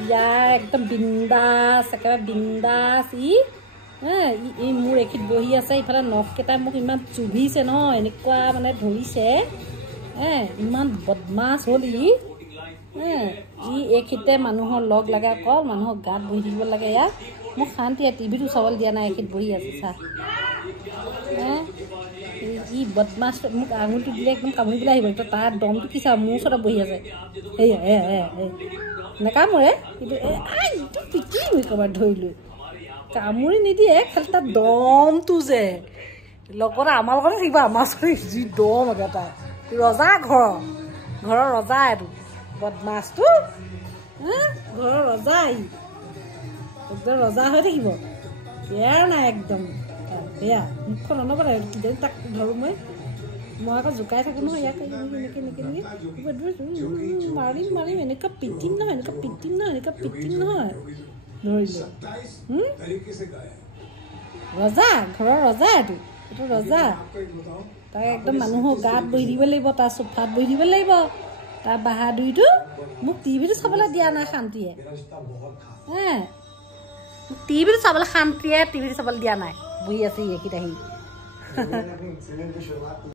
ইয়াৰ একদম বিন্দাছ একেবাৰে বিন্দাছ ই মোৰ এখিত বহি আছে ইফালে নখকেইটা মোক ইমান চুভিছে ন এনেকুৱা মানে ধৰিছে ইমান বদমাছ হ'ল ই এইখিতে মানুহৰ লগ লাগে অকল মানুহৰ গাত বহি থাকিব লাগে ইয়াত মোক শান্তিয়ে টিভিটো চাবলৈ দিয়া নাই এখিত বহি আছে চা ই বদমাছ মোক আঙুলিটো দিলে একদম কামুৰি পেলাই আহিব তাৰ দমটো কি চা মোৰ ওচৰতে বহি আছে নেকামুৰে কিন্তু ইটো পিটিম একেবাৰে ধৰিলোঁ কামুৰি নিদিয়ে খালি তাৰ দমটো যে লগতে আমাৰ লগতে থাকিব আমাৰ ওচৰত যি দম একে তাই ৰজা ঘৰৰ ৰজা এইটো বদমাছটো ঘৰৰ ৰজা একদম ৰজা হৈ থাকিব ইয়াৰ নাই একদম বেয়া মুখখন অনবৰে তাক ধৰোঁ মই আকৌ জোকাই থাকোঁ নহয় ইয়াক এনেকৈ মাৰিম এনেকুৱা পিটিম নহয় ধৰিলোঁ ৰজা ঘৰৰ ৰজা এইটো ৰজা তাক একদম মানুহৰ গাত বহি দিব লাগিব তাৰ চোফাত বহি দিব লাগিব তাৰ বাহাদুৰিটো মোক টিভিটো চাবলৈ দিয়া নাই শান্তিয়ে মোক টিভিটো চাবলৈ শান্তিয়ে টিভিটো চাবলৈ দিয়া নাই বহি আছে এইকেইটা আহি